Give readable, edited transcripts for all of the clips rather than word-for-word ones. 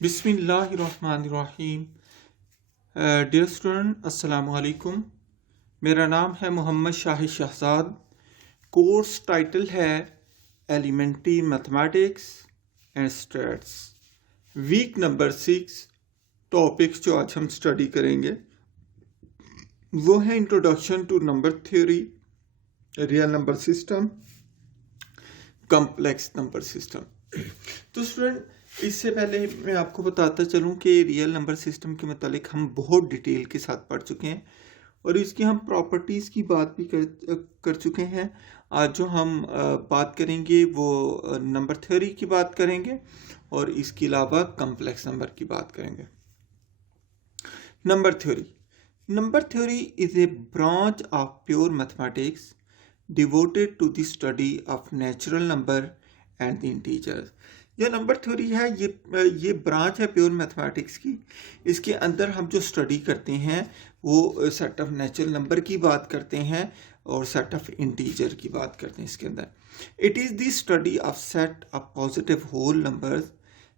बिस्मिल्लाहिर्रहमानिर्रहीम। Dear student, अस्सलाम वालेकुम। मेरा नाम है मोहम्मद शाहिद शहजाद। कोर्स टाइटल है elementary mathematics and stats, week number 6। Topics जो आज हम स्टडी करेंगे वो है introduction to number theory, real number system, complex number system. तो स्टूडेंट, इससे पहले मैं आपको बताता चलूं कि रियल नंबर सिस्टम के मतलब हम बहुत डिटेल के साथ पढ़ चुके हैं और इसकी हम प्रॉपर्टीज़ की बात भी कर चुके हैं। आज जो हम बात करेंगे वो नंबर थ्योरी की बात करेंगे और इसके अलावा कॉम्प्लेक्स नंबर की बात करेंगे। Number theory is a branch of pure mathematics devoted to the study of natural number and the integers. जो नंबर थ्योरी है ये ब्रांच है प्योर मैथमेटिक्स की। इसके अंदर हम जो स्टडी करते हैं वो सेट ऑफ नेचुरल नंबर की बात करते हैं और सेट ऑफ इंटीजर की बात करते हैं। इसके अंदर it is the study of set of positive whole numbers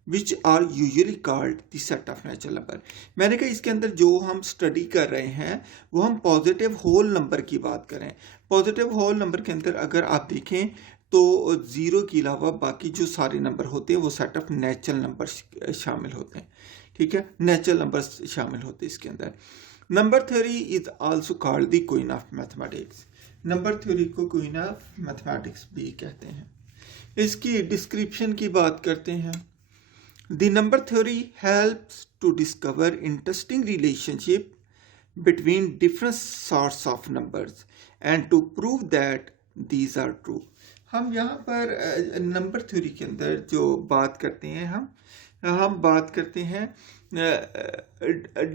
which are usually called the set of natural number. मैंने कहा इसके अंदर जो हम स्टडी कर रहे हैं वो हम पॉजिटिव होल नंबर की बात करें। पॉजिटिव होल नंबर के अंदर अगर आप देखें तो ज़ीरो के अलावा बाकी जो सारे नंबर होते हैं वो सेट ऑफ नेचुरल नंबर शामिल होते हैं। ठीक है, नेचुरल नंबर शामिल होते हैं इसके अंदर। Number theory is also called the queen of mathematics. Number theory को क्वीन ऑफ मैथमेटिक्स भी कहते हैं। इसकी डिस्क्रिप्शन की बात करते हैं। The number theory helps to discover interesting relationship between different sorts of numbers and to prove that these are true। हम यहाँ पर नंबर थ्योरी के अंदर जो बात करते हैं हम बात करते हैं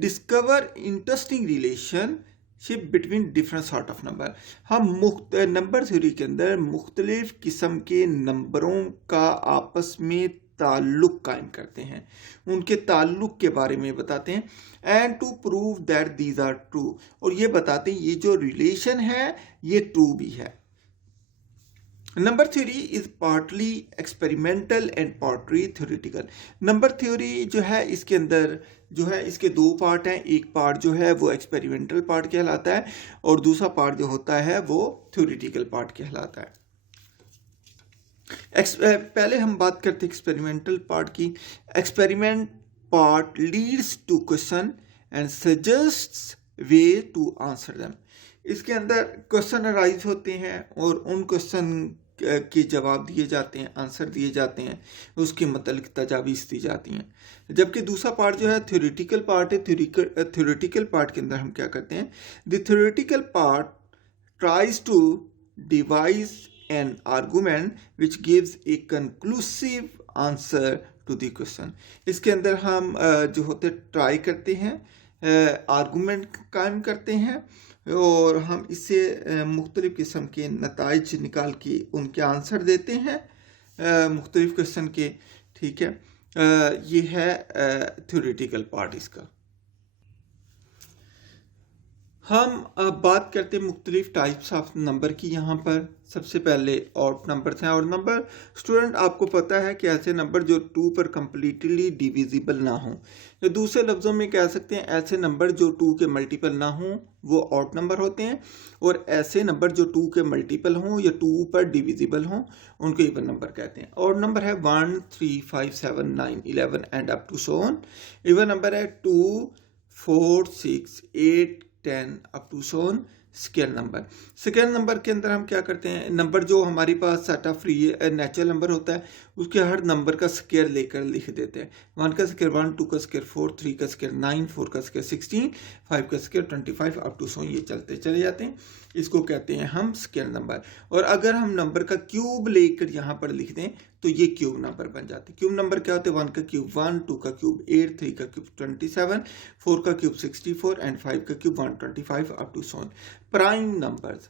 discover interesting relationship between different sort of number. हम नंबर थ्योरी के अंदर मुख्तलिफ किस्म के नंबरों का आपस में ताल्लुक कायम करते हैं, उनके ताल्लुक के बारे में बताते हैं। And to prove that these are true, और ये बताते हैं ये जो रिलेशन है ये ट्रू भी है। Number theory is partly experimental and partly theoretical. Number theory जो है इसके अंदर जो है इसके दो पार्ट हैं। एक पार्ट जो है वो एक्सपेरिमेंटल पार्ट कहलाता है और दूसरा पार्ट जो होता है वो थ्योरेटिकल पार्ट कहलाता है। पहले हम बात करते हैं एक्सपेरिमेंटल पार्ट की। Experiment part leads to question and suggests way to answer them. इसके अंदर क्वेश्चन अराइज होते हैं और उन क्वेश्चन के जवाब दिए जाते हैं, आंसर दिए जाते हैं, उसके मतलब तजावीज़ दी जाती हैं। जबकि दूसरा पार्ट जो है थ्योरेटिकल पार्ट है। थ्योरेटिकल पार्ट के अंदर हम क्या करते हैं, the theoretical part tries to devise an argument which gives a conclusive answer to the question। इसके अंदर हम जो होते ट्राई करते हैं, आर्गूमेंट कायम करते हैं और हम इससे मुख्तलिफ किस्म के नताइज निकाल के उनके आंसर देते हैं मुख्तलिफ क्वेश्चन के। ठीक है, ये है थ्योरेटिकल पार्ट इसका। हम अब बात करते हैं मुख्तलिफ टाइप्स ऑफ नंबर की। यहाँ पर सबसे पहले ऑड नंबर्स हैं। ऑड नंबर स्टूडेंट आपको पता है कि ऐसे नंबर जो 2 पर कम्प्लीटली डिविजिबल ना हो, या दूसरे लफ्ज़ों में कह सकते हैं ऐसे नंबर जो 2 के मल्टीपल ना हों वो ऑड नंबर होते हैं, और ऐसे नंबर जो 2 के मल्टीपल हों या 2 पर डिविजिबल हों उनको इवन नंबर कहते हैं। ऑड नंबर है 1, 3, 5, 7, 9, 11 and up to so on. Even number है 2, 4, 6, 8, 10 up to so on. Square number, square number के अंदर हम क्या करते हैं, नंबर जो हमारे पास सेट ऑफ नेचुरल नंबर होता है उसके हर नंबर का स्केयर लेकर लिख देते हैं। 1 का स्केयर 1, 2 का स्केयर 4, 3 का स्केयर 9, 4 का स्केयर 16, 5 का स्केयर 25 अप टू सो ये चलते चले जाते हैं। इसको कहते हैं हम स्केयर नंबर। और अगर हम नंबर का क्यूब लेकर यहाँ पर लिख दें तो ये क्यूब नंबर बन जाते हैं। क्यूब नंबर क्या होते हैं, 1 का क्यूब 1, 2 का क्यूब 8, 3 का क्यूब 27, 4 का क्यूब 64 एंड 5 का cube 125 up to so on. Prime numbers,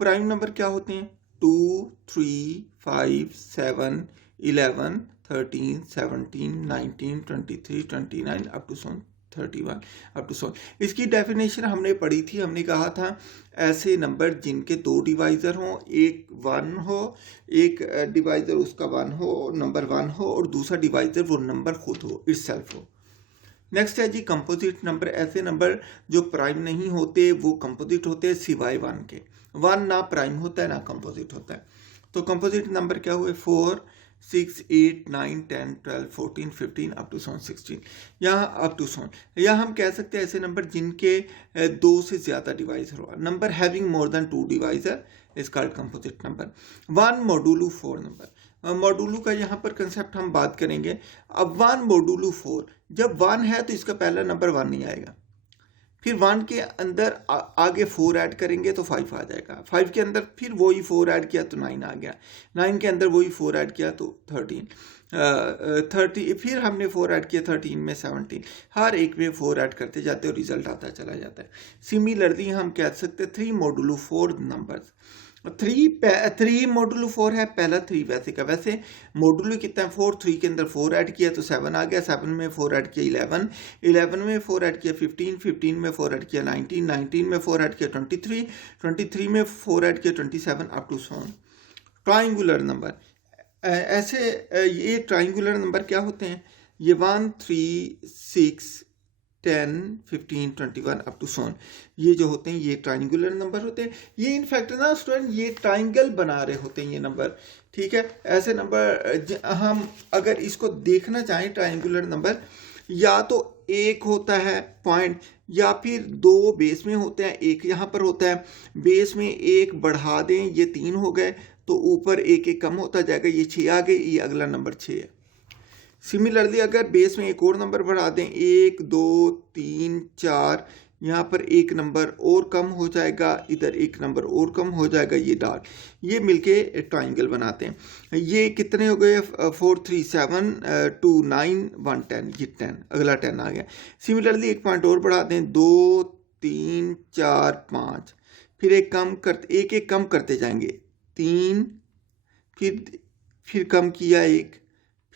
prime number क्या होते हैं, 2, 3, 5, 7, 11, 13, 17, 19, 23, 29 up to so on 31 up to so. इसकी डेफिनेशन हमने पढ़ी थी, हमने कहा था ऐसे नंबर जिनके दो डिवाइज़र हों, एक 1 हो, एक डिवाइज़र उसका 1 हो, नंबर 1 हो, और दूसरा डिवाइज़र वो नंबर खुद हो, इटसेल्फ हो। नेक्स्ट है जी कंपोजिट नंबर, ऐसे नंबर जो प्राइम नहीं होते वो कंपोजिट होते हैं सिवाय 1 के। 1 ना प्राइम होता है ना कंपोजिट होता है। तो कंपोजिट नंबर क्या हुए? 4, 6, 8, 9, 10, 12, 14, 15 अप टू 16। यहाँ अप टू यहाँ हम कह सकते हैं ऐसे नंबर जिनके दो से ज़्यादा डिवाइज़र हो। Number having more than 2 divisor is called composite number. 1 modulo 4 number, modulo का यहाँ पर कंसेप्ट हम बात करेंगे। अब 1 मॉडुलो 4, जब 1 है तो इसका पहला नंबर 1 नहीं आएगा, फिर 1 के अंदर आगे 4 ऐड करेंगे तो 5 आ जाएगा, 5 के अंदर फिर वही 4 ऐड किया तो 9 आ गया, 9 के अंदर वही 4 ऐड किया तो 13, 30 फिर हमने 4 ऐड किया 13 में 17, हर एक में 4 ऐड करते जाते और रिजल्ट आता चला जाता है। सिमिलरली हम कह सकते हैं 3 मॉडुलो 4 नंबर्स। 3 मॉडुलो 4 है, पहला 3 वैसे का वैसे, मॉडुलो कितना है 4, 3 के अंदर 4 ऐड किया तो 7 आ गया, 7 में 4 ऐड किया 11, 11 में 4 ऐड किया 15, 15 में 4 ऐड किया 19, 19 में 4 ऐड किया 23, 23 में 4 ऐड किया 27 up to so. Triangular number, ऐसे ये ट्राइंगुलर नंबर क्या होते हैं? ये 1, 3, 6, 10, 15, 21 अप टू सोन, ये जो होते हैं ये ट्राइंगुलर नंबर होते हैं। ये इनफैक्ट ना स्टूडेंट ये ट्राइंगल बना रहे होते हैं ये नंबर, ठीक है। ऐसे नंबर हम अगर इसको देखना चाहें ट्राइंगुलर नंबर, या तो एक होता है पॉइंट, या फिर 2 बेस में होते हैं, एक यहाँ पर होता है, बेस में एक बढ़ा दें ये 3 हो गए तो ऊपर एक एक कम होता जाएगा, ये 6 आ गए, ये अगला नंबर 6 है। सिमिलरली अगर बेस में एक और नंबर बढ़ा दें, 1, 2, 3, 4, यहाँ पर एक नंबर और कम हो जाएगा, इधर एक नंबर और कम हो जाएगा, ये डार्क, ये मिलके ट्राइंगल बनाते हैं। ये कितने हो गए? 4, 3, 7, 2, 9, 1, 10, ये 10, अगला 10 आ गया। सिमिलरली एक पॉइंट और बढ़ा दें, 2, 3, 4, 5, फिर एक एक कम करते जाएंगे, 3, फिर कम किया एक,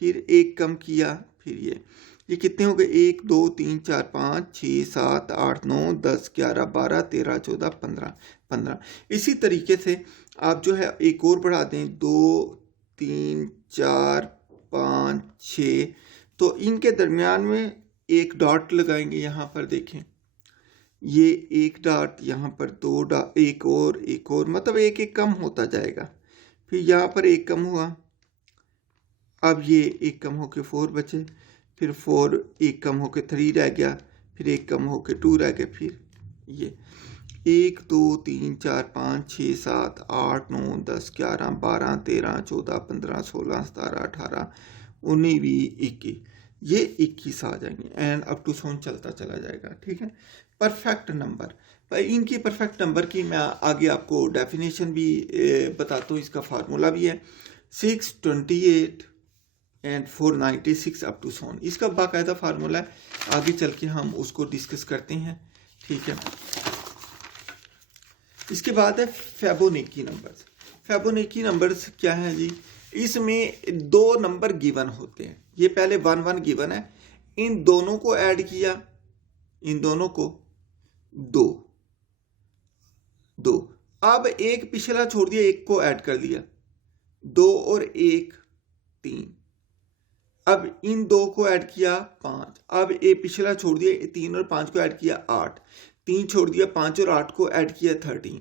फिर एक कम किया, फिर ये कितने हो गए? 1, 2, 3, 4, 5, 6, 7, 8, 9, 10, 11, 12, 13, 14, 15। इसी तरीके से आप जो है एक और बढ़ा दें, 2, 3, 4, 5, 6, तो इनके दरमियान में एक डॉट लगाएंगे। यहाँ पर देखें, ये एक डॉट, यहाँ पर 2 डॉट, एक और, मतलब एक एक कम होता जाएगा। फिर यहाँ पर एक कम हुआ, अब ये एक कम होके 4 बचे, फिर 4 एक कम होके 3 रह गया, फिर एक कम होके 2 रह गया, फिर ये 1, 2, 3, 4, 5, 6, 7, 8, 9, 10, 11, 12, 13, 14, 15, 16, 17, 18, 19, 20, 21, ये 21 आ जाएंगे एंड अप टू सोन चलता चला जाएगा, ठीक है। परफेक्ट नंबर, भाई इनकी परफेक्ट नंबर की मैं आगे आपको डेफिनेशन भी बताता हूँ, इसका फार्मूला भी है। 628 एंड 496 अप टू सोन, इसका बाकायदा फार्मूला है, आगे चल के हम उसको डिस्कस करते हैं, ठीक है। इसके बाद है फेबोनेकी नंबर्स। फेबोनेकी नंबर्स क्या है जी? इसमें 2 नंबर गिवन होते हैं, ये पहले 1, 1 गिवन है, इन दोनों को ऐड किया, इन दोनों को 2, अब एक पिछला छोड़ दिया, एक को ऐड कर दिया, 2 और 1 3, अब इन 2 को ऐड किया 5, अब एक पिछला छोड़ दिया, 3 और 5 को ऐड किया 8, 3 छोड़ दिया, 5 और 8 को ऐड किया 13,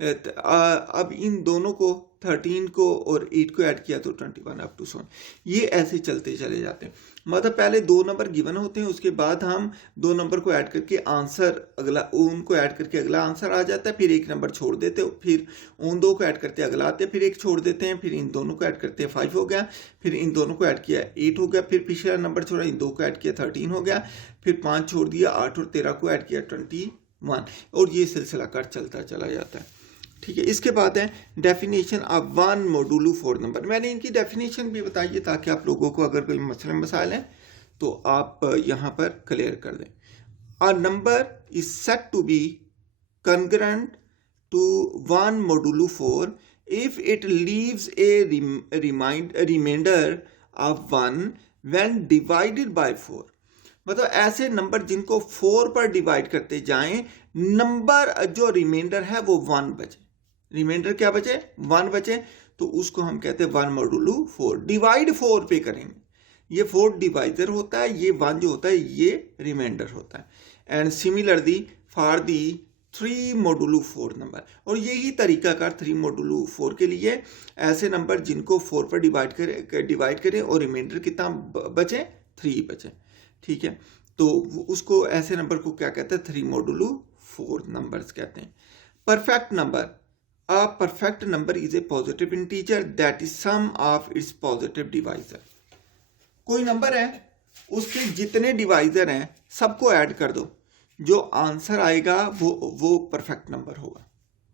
अब इन दोनों को 13 को और 8 को ऐड किया तो 21 अप टू सोन। ये ऐसे चलते चले जाते हैं, मतलब पहले 2 नंबर गिवन होते हैं, उसके बाद हम 2 नंबर को ऐड करके आंसर अगला, उनको ऐड करके अगला आंसर आ जाता है, फिर एक नंबर छोड़ देते, फिर उन 2 को ऐड करते अगला आते हैं, फिर एक छोड़ देते हैं, फिर इन दोनों को ऐड करते हैं 5 हो गया, फिर इन दोनों को ऐड किया 8 हो गया, फिर पिछला नंबर छोड़ा, इन 2 को ऐड किया 13 हो गया, फिर 5 छोड़ दिया, 8 और 13 को ऐड किया 21, और ये सिलसिला कर चलता चला जाता है, ठीक है। इसके बाद है डेफिनेशन ऑफ 1 मॉडुलो 4 नंबर। मैंने इनकी डेफिनेशन भी बताई है ताकि आप लोगों को अगर कोई मसले मसाइल हैं तो आप यहाँ पर क्लियर कर दें। A number is set to be congruent to 1 modulo 4 if it leaves a remainder of 1 when divided by 4। मतलब ऐसे नंबर जिनको 4 पर डिवाइड करते जाएं, नंबर जो रिमाइंडर है वो 1 बचे, रिमाइंडर क्या बचे, 1 बचे, तो उसको हम कहते हैं 1 मॉडुलो 4। डिवाइड 4 पे करेंगे, ये 4 डिवाइजर होता है, ये 1 जो होता है ये रिमाइंडर होता है। And similarly for the 3 modulo 4 number, और यही तरीका कार 3 मॉडुलो 4 के लिए, ऐसे नंबर जिनको 4 पर डिवाइड करें और रिमाइंडर कितना बचे, 3 बचे, ठीक है। तो उसको ऐसे नंबर को क्या कहते हैं, 3 मॉडुलो 4 नंबर्स कहते हैं। Perfect number, a perfect number is a positive integer that is sum of its positive divisor। कोई नंबर है, उसके जितने डिवाइजर हैं सबको ऐड कर दो, जो आंसर आएगा वो परफेक्ट नंबर होगा,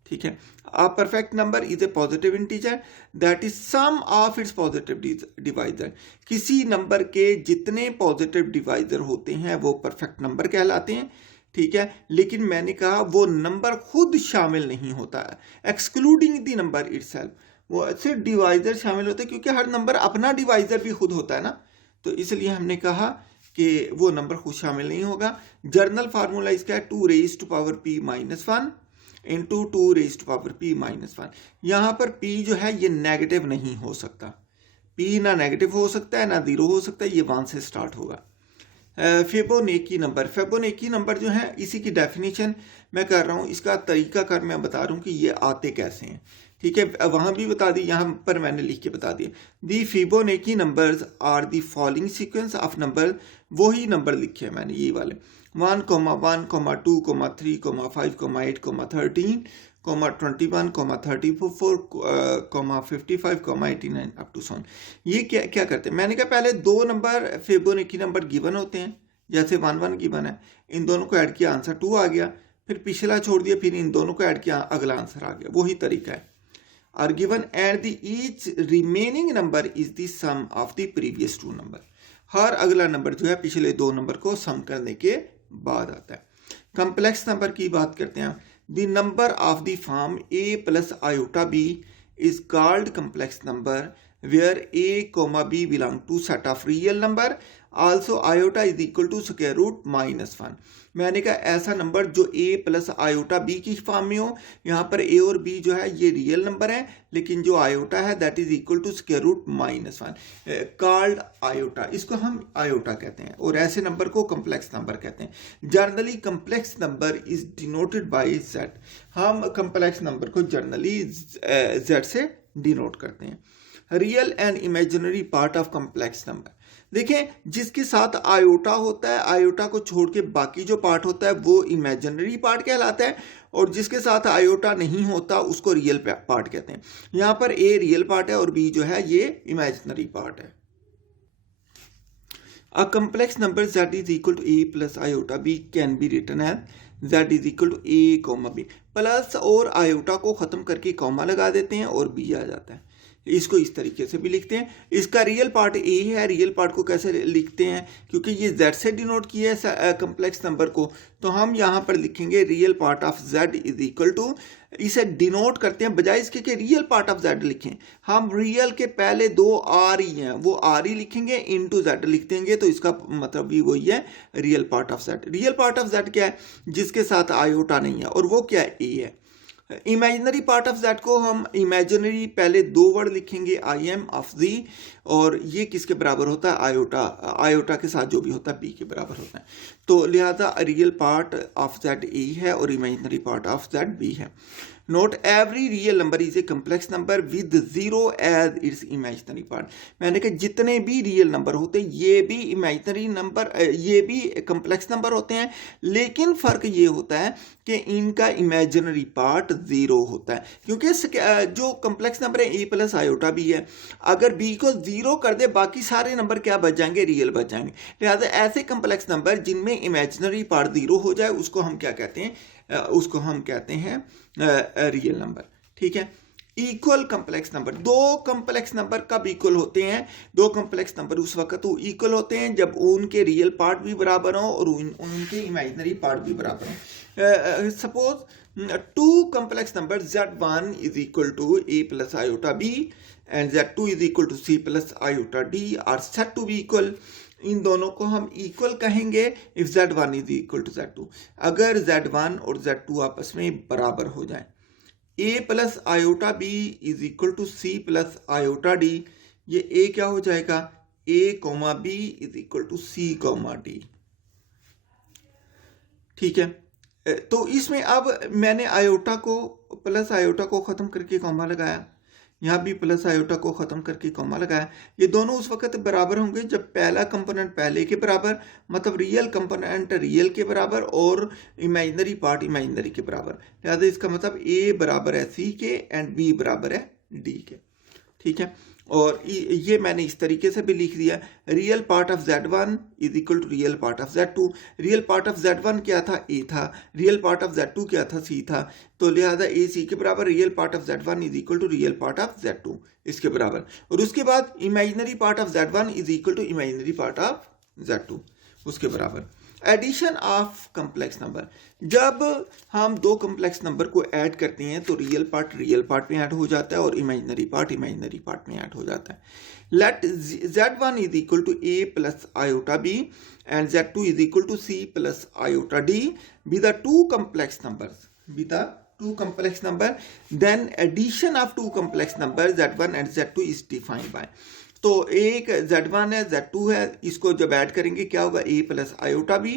ठीक है। a perfect number is a positive integer that is sum of its positive divisor। किसी नंबर के जितने पॉजिटिव डिवाइजर होते हैं वो परफेक्ट नंबर कहलाते हैं, ठीक है। लेकिन मैंने कहा वो नंबर खुद शामिल नहीं होता है, एक्सक्लूडिंग द नंबर इटसेल्फ, वो सिर्फ डिवाइजर शामिल होते हैं, क्योंकि हर नंबर अपना डिवाइजर भी खुद होता है ना, तो इसलिए हमने कहा कि वो नंबर खुद शामिल नहीं होगा। जर्नल फार्मूला इसका है 2 raise to power p minus 1 into 2 raise to power p minus 1। यहाँ पर p जो है ये नेगेटिव नहीं हो सकता, p ना नेगेटिव हो सकता है ना 0 हो सकता है, ये 1 से स्टार्ट होगा। फिबोनाची नंबर, फिबोनाची नंबर जो है इसी की डेफिनेशन मैं कर रहा हूँ, इसका तरीका कर मैं बता रहा हूँ कि ये आते कैसे हैं, ठीक है। वहाँ भी बता दी, यहाँ पर मैंने लिख के बता दिया। The Fibonacci numbers are the following sequence of number, वही नंबर लिखे हैं मैंने ये वाले 1, 1, 2, 3, 5, 8, 13, 21, 34, 55, 89 अप टू 100। ये क्या करते हैं, मैंने कहा पहले 2 नंबर फिबोनाची नंबर गिवन होते हैं, जैसे 1, 1 गिवन है, इन दोनों को ऐड किया आंसर 2 आ गया, फिर पिछला छोड़ दिया, फिर इन दोनों को ऐड किया अगला आंसर आ गया, वही तरीका है। Are given and the each remaining number is the sum of the previous 2 number. हर अगला नंबर जो है पिछले 2 नंबर को सम करने के बाद आता है। कम्प्लेक्स नंबर की बात करते हैं। The number of the form a plus iota b is called complex number where a comma b belong to set of real number, also iota is equal to square root minus 1। मैंने कहा ऐसा number जो a plus iota b की form में हो, यहाँ पर a और b जो है ये रियल नंबर है, लेकिन जो आयोटा है that is equal to square root minus 1, called iota, इसको हम आयोटा कहते हैं, और ऐसे नंबर को कम्प्लेक्स नंबर कहते हैं। Generally complex number is denoted by z। हम कम्प्लेक्स नंबर को जर्नली z से डिनोट करते हैं। Real and imaginary part of complex number, देखें जिसके साथ आयोटा होता है, आयोटा को छोड़ के बाकी जो पार्ट होता है वो इमेजिनरी पार्ट कहलाता है, और जिसके साथ आयोटा नहीं होता उसको रियल पार्ट कहते हैं। यहाँ पर ए रियल पार्ट है और बी जो है ये इमेजिनरी पार्ट है। अ complex number z is equal to a plus iota b can be written as z is equal to a comma b। Plus और आयोटा को खत्म करके कॉमा लगा देते हैं और b आ जाता है, इसको इस तरीके से भी लिखते हैं। इसका रियल पार्ट ए है, रियल पार्ट को कैसे लिखते हैं, क्योंकि ये z से डिनोट किया है कम्प्लेक्स नंबर को, तो हम यहाँ पर लिखेंगे real part of z is equal to, इसे डिनोट करते हैं बजाय इसके कि रियल पार्ट ऑफ z लिखें, हम रियल के पहले 2 आर ही हैं वो आर ही लिखेंगे, इनटू z लिख देंगे, तो इसका मतलब भी वही है real part of z। Real part of z क्या है, जिसके साथ आयोटा नहीं है, और वो क्या है, ए है। इमेजिनरी पार्ट ऑफ z को हम इमेजिनरी पहले 2 वर्ड लिखेंगे आई एम ऑफ जी, और ये किसके बराबर होता है, आयोटा, आयोटा के साथ जो भी होता है b के बराबर होता है, तो लिहाजा real part of z a है और imaginary part of z b है। Note every real number is a complex number with 0 as its imaginary part. मैंने कहा जितने भी रियल नंबर होते हैं ये भी इमेजिनरी नंबर, ये भी कम्प्लेक्स नंबर होते हैं, लेकिन फ़र्क ये होता है कि इनका इमेजिनरी पार्ट 0 होता है, क्योंकि जो कम्प्लेक्स नंबर है a प्लस आयोटा भी है, अगर b को 0 कर दे बाकी सारे नंबर क्या बच जाएंगे, रियल बच जाएंगे। लिहाजा ऐसे कम्प्लेक्स नंबर जिनमें इमेजिनरी पार्ट 0 हो जाए उसको हम क्या कहते हैं, उसको हम कहते हैं रियल नंबर, ठीक है। Equal complex number, 2 complex number कब इक्वल होते हैं, 2 कम्प्लेक्स नंबर उस वक्त इक्वल होते हैं जब उनके रियल पार्ट भी बराबर हों और उनके इमेजिनरी पार्ट भी बराबर हों। Suppose 2 complex number z1 is equal to a plus iota b and z2 is equal to c plus iota d are said to be equal इन दोनों को हम इक्वल कहेंगे if z1 is equal to z2। अगर z1 और z2 आपस में बराबर हो जाए, a plus iota b is equal to c plus iota d, ये a क्या हो जाएगा, a comma b is equal to c comma d। ठीक है, तो इसमें अब मैंने आयोटा को प्लस आयोटा को खत्म करके कॉमा लगाया, यहाँ भी प्लस आयोटा को खत्म करके कॉमा लगाया। ये दोनों उस वक्त बराबर होंगे जब पहला कंपोनेंट पहले के बराबर, मतलब रियल कंपोनेंट रियल के बराबर और इमेजिनरी पार्ट इमेजिनरी के बराबर। लिहाजा इसका मतलब a बराबर है c के एंड b बराबर है d के। ठीक है, और ये मैंने इस तरीके से भी लिख दिया, real part of z1 is equal to real part of z2। Real part of z1 क्या था, a था, रियल पार्ट ऑफ z2 क्या था, c था, तो लिहाजा a c के बराबर, real part of z1 is equal to real part of z2 इसके बराबर। और उसके बाद imaginary part of z1 is equal to imaginary part of z2 उसके बराबर। एडिशन ऑफ कम्प्लेक्स नंबर, जब हम दो कम्प्लेक्स नंबर को ऐड करते हैं तो रियल पार्ट में ऐड हो जाता है और इमेजिनरी पार्ट में ऐड हो जाता है। Let z1 is equal to a plus iota b and z2 is equal to c plus iota d be the two complex number, then addition of two complex number z1 and z2 is defined by. तो एक z1 है z2 है, इसको जब add करेंगे क्या होगा, a plus iota b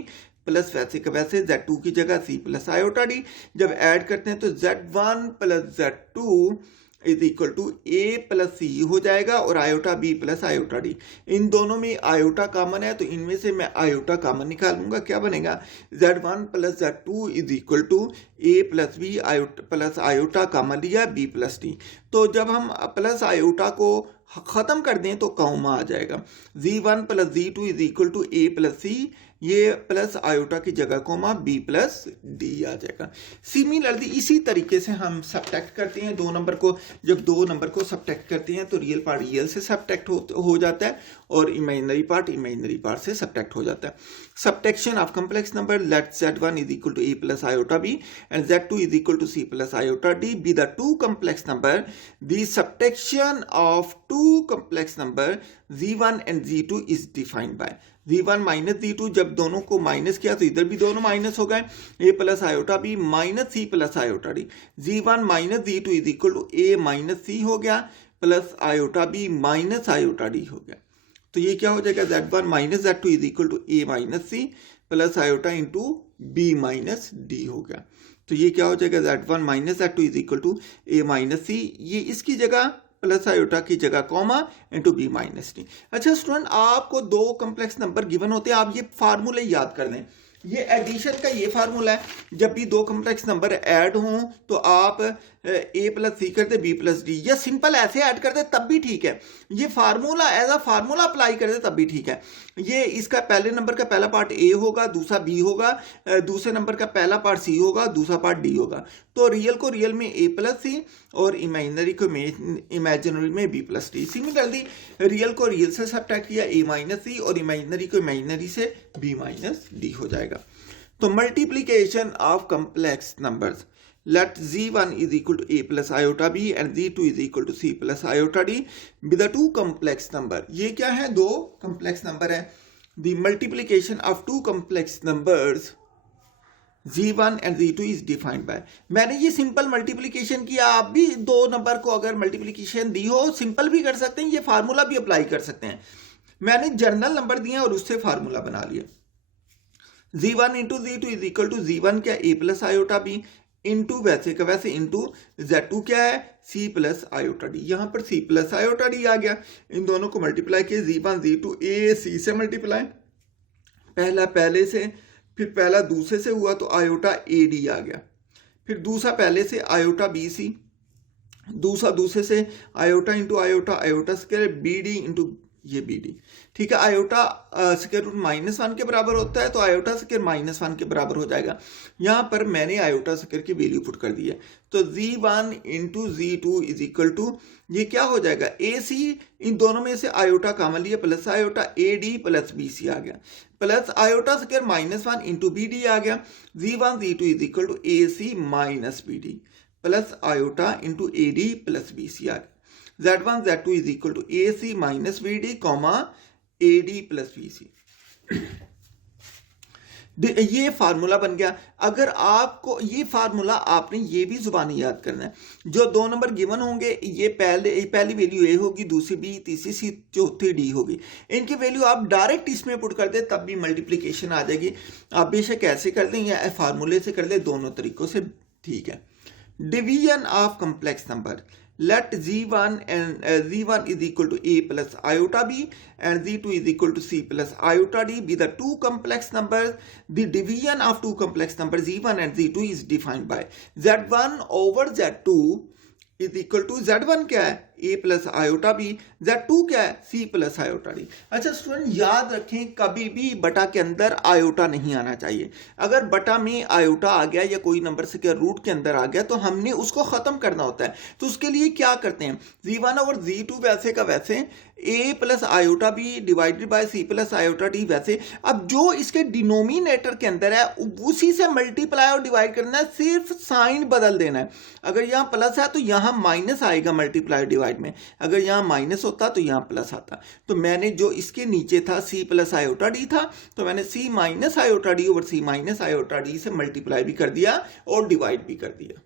plus वैसे का वैसे z2 की जगह c प्लस आयोटा d। जब ऐड करते हैं तो z1 plus z2 is equal to a plus c हो जाएगा और iota b plus iota d। इन दोनों में आयोटा कॉमन है तो इनमें से मैं आयोटा कॉमन निकालूंगा, क्या बनेगा, z1 plus z2 is equal to a plus b plus iota common लिया b प्लस d। तो जब हम प्लस आयोटा को खत्म कर दें तो कॉमा आ जाएगा, z1 plus z2 is equal to a plus c, ये प्लस आयोटा की जगह कोमा b प्लस d आ जाएगा। सिमिलरली इसी तरीके से हम सबट्रैक्ट करते हैं दो नंबर को, जब दो नंबर को सबट्रैक्ट करते हैं तो रियल पार्ट रियल से सबट्रैक्ट हो जाता है और इमेजिनरी पार्ट से सबट्रैक्ट हो जाता है। Subtraction of complex number, let z1 is equal to a plus iota b and z2 is equal to c plus iota d be the two complex number. The subtraction of two complex number z1 and z2 is defined by z1 minus z2, जब दोनों को minus किया तो इधर भी दोनों minus हो गए, a plus iota b minus c plus iota d। z1 minus z2 is equal to a minus c हो गया plus iota b minus iota d हो गया। तो ये क्या हो जाएगा, z1 minus z2 is equal to a minus c plus iota into b minus d हो गया। तो ये क्या हो जाएगा, z1 minus z2 is equal to a minus c, ये इसकी जगह प्लस आयोटा की जगह comma into b minus d. अच्छा स्टूडेंट, आपको दो कम्प्लेक्स नंबर गिवन होते हैं, आप ये फार्मूले याद कर लें। ये एडिशन का ये फार्मूला है, जब भी दो कम्प्लेक्स नंबर ऐड हों तो आप a प्लस सी कर दे b प्लस डी, या सिंपल ऐसे ऐड कर दे तब भी ठीक है। ये formula as a formula apply कर दे तब भी ठीक है। ये इसका पहले नंबर का पहला पार्ट a होगा, दूसरा b होगा, दूसरे नंबर का पहला पार्ट c होगा, दूसरा पार्ट d होगा। तो रियल को रियल में a प्लस सी और इमेजिनरी को इमेजिनरी में b plus D. Similarly real को रियल से सबट्रैक्ट किया a माइनस सी और इमेजिनरी को इमेजिनरी से b माइनस डी हो जाएगा। तो multiplication of complex numbers, let z1 is equal to a plus iota b and z2 is equal to c plus iota d with the two complex number। ये क्या है, दो complex number है। The multiplication of two complex numbers z1 and z2 is defined by। मैंने ये simple multiplication किया, आप भी दो नंबर को अगर मल्टीप्लीकेशन दी हो सिंपल भी कर सकते हैं, ये फार्मूला भी अप्लाई कर सकते हैं। मैंने जर्नल नंबर दिए और उससे फार्मूला बना लिया, z1 into z2 is equal to z1 क्या a plus iota b into वैसे का वैसे इंटू z2 क्या है c प्लस आयोटा डी। यहाँ पर c प्लस आयोटा डी आ गया, इन दोनों को मल्टीप्लाई किया, z1 z2 a c से मल्टीप्लाई, पहला पहले से, फिर पहला दूसरे से हुआ तो आयोटा ए डी आ गया, फिर दूसरा पहले से आयोटा बी सी, दूसरा दूसरे से iota into iota, iota square b d into ये बी डी। ठीक है, आयोटा स्क्वायर रूट -1 के बराबर होता है तो आयोटा स्क्वायर -1 के बराबर हो जाएगा। यहाँ पर मैंने आयोटा स्क्वायर की वैल्यू पुट कर दी है, तो z1 into z2 is equal to ये क्या हो जाएगा, ए सी, इन दोनों में से आयोटा कॉमन लिया, plus iota a d plus b c आ गया, plus iota square -1 into b d आ गया, z1 z2 is equal to a c minus b d plus iota into a d plus b c आ गया, z1 z2 is equal to a c minus b d comma a d plus b c. ये formula बन गया। अगर आपको ये formula आपने ये भी जुबानी याद करना है, जो 2 नंबर गिवन होंगे ये पहली वैल्यू ए होगी, दूसरी बी, तीसरी सी, चौथी डी होगी। इनकी वैल्यू आप डायरेक्ट इसमें पुट कर दे तब भी मल्टीप्लिकेशन आ जाएगी। आप बेशक ऐसे कर दें या फार्मूले से कर दे, दोनों तरीकों से ठीक है। Division of complex number, let z1 and z1 is equal to a plus iota b and z2 is equal to c plus iota d be the two complex numbers. The division of two complex numbers z1 and z2 is defined by z1 over z2 is equal to z1 क्या है a plus iota b, z2 क्या है c plus iota D. अच्छा student याद रखें कभी भी बटा के अंदर आयोटा नहीं आना चाहिए। अगर बटा में आयोटा आ गया या कोई नंबर से क्या रूट के अंदर आ गया तो हमने उसको खत्म करना होता है। तो उसके लिए क्या करते हैं, z1 ओवर z2 वैसे का वैसे, a plus iota b divided by c plus iota d वैसे। अब जो इसके डिनोमिनेटर के अंदर है उसी से मल्टीप्लाई और डिवाइड करना है, सिर्फ साइन बदल देना है। अगर यहाँ प्लस है तो यहाँ माइनस आएगा मल्टीप्लाई डिवाइड में, अगर यहाँ माइनस होता तो यहाँ प्लस आता। तो मैंने जो इसके नीचे था c प्लस आयोटा डी था, तो मैंने c minus iota D over c minus iota D से मल्टीप्लाई भी कर दिया और डिवाइड भी कर दिया।